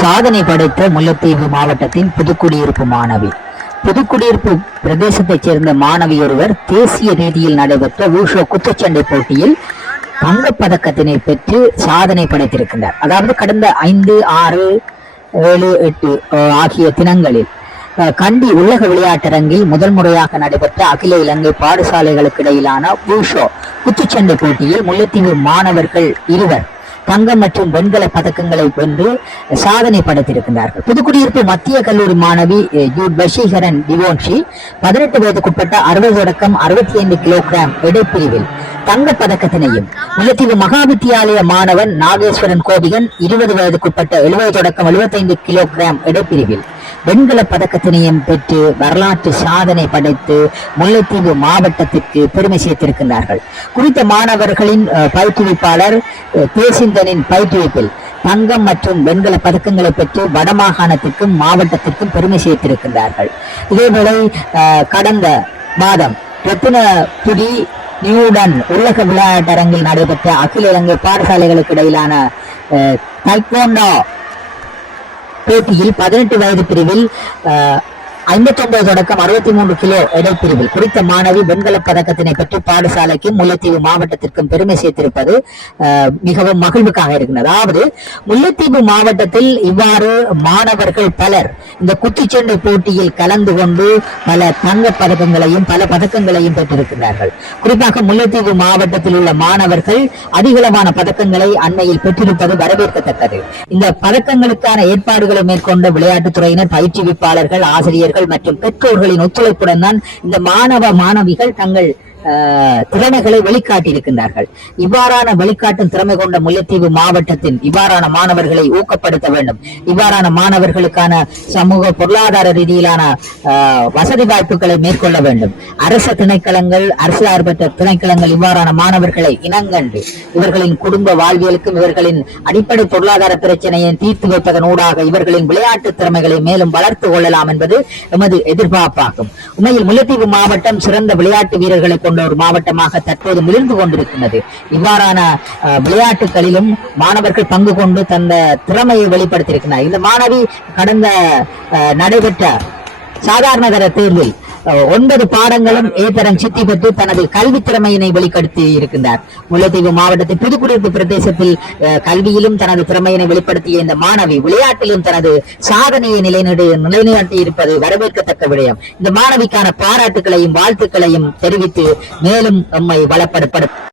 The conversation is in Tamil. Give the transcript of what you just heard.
சாதனை படைத்த முல்லைத்தீவு மாவட்டத்தின் புதுக்குடியிருப்பு மாணவி. புதுக்குடியிருப்பு பிரதேசத்தைச் சேர்ந்த மாணவி ஒருவர் தேசிய ரீதியில் நடைபெற்ற ஊஷோ குத்துச்சண்டை போட்டியில் தங்கப்பதக்கத்தினை பெற்று சாதனை படைத்திருக்கின்றார். அதாவது கடந்த ஐந்து ஆறு ஏழு எட்டு ஆகிய தினங்களில் கண்டி உலக விளையாட்டரங்கில் முதல் முறையாக நடைபெற்ற அகில இலங்கை பாடசாலைகளுக்கு இடையிலான ஊஷோ குத்துச்சண்டை போட்டியில் முல்லைத்தீவு மாணவர்கள் இருவர் தங்கம் மற்றும் வெண்கல பதக்கங்களை வென்று சாதனை படைத்திருக்கிறார்கள் புதுக்குடியிருப்பு மத்திய கல்லூரி மாணவி ஜூட் பஷீகரன் டிவோன்ஷி பதினெட்டு வயதுக்குட்பட்ட அறுபது தொடக்கம் அறுபத்தி ஐந்து கிலோகிராம் இடைப்பிரிவில் தங்க பதக்கத்தினையும் முல்லைத்தீவு மகாவித்தியாலய மாணவன் நாகேஸ்வரன் கோபிகன் இருபது வயதுக்குட்பட்ட எழுபது தொடக்கம் எழுபத்தைந்து கிலோகிராம் இடைப்பிரிவில் வெண்கல பதக்கத்தினையும் பெற்று வரலாற்று சாதனை படைத்து முல்லைத்தீவு மாவட்டத்திற்கு பெருமை சேர்த்திருக்கின்றார்கள். குறித்த மாணவர்களின் பயிற்றுவிப்பாளர் தேசிந்தனின் பயிற்றுவிப்பில் தங்கம் மற்றும் வெண்கல பதக்கங்களை பெற்று வடமாகாணத்திற்கும் மாவட்டத்திற்கும் பெருமை சேர்த்திருக்கின்றார்கள். இதேவேளை அஹ், கடந்த மாதம் ரத்தினபுரி நியூடன் உலக விளையாட்டரங்கில் நடைபெற்ற அகில இலங்கை பாடசாலைகளுக்கு இடையிலான அஹ், போட்டியில் பதினெட்டு வயது பிரிவில் ஐம்பத்தி ஒன்பது தொடக்கம் அறுபத்தி மூன்று கிலோ எடைப்பிரிவில் குறித்த மாணவி வெண்கல பதக்கத்தினை பெற்று பாடசாலைக்கும் முல்லைத்தீவு மாவட்டத்திற்கும் பெருமை சேர்த்திருப்பது மிகவும் மகிழ்வுக்காக இருக்கிறது. அதாவது முல்லைத்தீவு மாவட்டத்தில் இவ்வாறு மாணவர்கள் பலர் இந்த குத்துச்சண்டை போட்டியில் கலந்து கொண்டு பல தங்கப் பதக்கங்களையும் பல பதக்கங்களையும் பெற்றிருக்கிறார்கள் குறிப்பாக முல்லைத்தீவு மாவட்டத்தில் உள்ள மாணவர்கள் அதிகளவான பதக்கங்களை அண்மையில் பெற்றிருப்பது வரவேற்கத்தக்கது. இந்த பதக்கங்களுக்கான ஏற்பாடுகளை மேற்கொண்ட விளையாட்டுத்துறையினர் பயிற்றுவிப்பாளர்கள் ஆசிரியர்கள் மற்றும் பெற்றோர்களின் ஒத்துழைப்புடன் தான் இந்த மாணவ மாணவிகள் தங்கள் திறமைகளை வெளிக்காட்டியிருக்கின்றார்கள். இவ்வாறான வழிகாட்டும் திறமை கொண்ட முல்லைத்தீவு மாவட்டத்தின் இவ்வாறான மாணவர்களை ஊக்கப்படுத்த வேண்டும். இவ்வாறான மாணவர்களுக்கான சமூக பொருளாதார ரீதியிலான வசதி வாய்ப்புகளை மேற்கொள்ள வேண்டும். அரச திணைக்களங்கள் அரசு சார்பற்ற திணைக்களங்கள் இவ்வாறான மாணவர்களை இனங்கண்டு இவர்களின் குடும்ப வாழ்வியலுக்கும் இவர்களின் அடிப்படை பொருளாதார பிரச்சனையை தீர்த்து வைப்பதன் ஊடாக இவர்களின் விளையாட்டு திறமைகளை மேலும் வளர்த்து கொள்ளலாம் என்பது எமது எதிர்பார்ப்பாகும். உண்மையில் முல்லைத்தீவு மாவட்டம் சிறந்த விளையாட்டு வீரர்களை கொண்ட ஒரு மாவட்டமாக தற்போது மிளிர்ந்து கொண்டிருக்கின்றது. இவ்வாறான விளையாட்டுகளிலும் மாணவர்கள் பங்கு கொண்டு தந்த திறமையை வெளிப்படுத்தியிருக்கிறார். இந்த மாணவி கடந்த அஹ், நடைபெற்ற சாதாரண தர தேர்வில் ஒன்பது பாடங்களும் ஏதரன் சித்தி பெற்று தனது கல்வி திறமையினை வெளிப்படுத்தி இருக்கின்றார். முல்லைத்தீவு மாவட்டத்தில் புதுக்குடியிருப்பு பிரதேசத்தில் கல்வியிலும் தனது திறமையினை வெளிப்படுத்திய இந்த மாணவி விளையாட்டிலும் தனது சாதனையை நிலைநாட்டி நிலைநாட்டி இருப்பது வரவேற்கத்தக்க விடயம். இந்த மாணவிக்கான பாராட்டுகளையும் வாழ்த்துக்களையும் தெரிவித்து மேலும் நம்மை வளப்படுத்த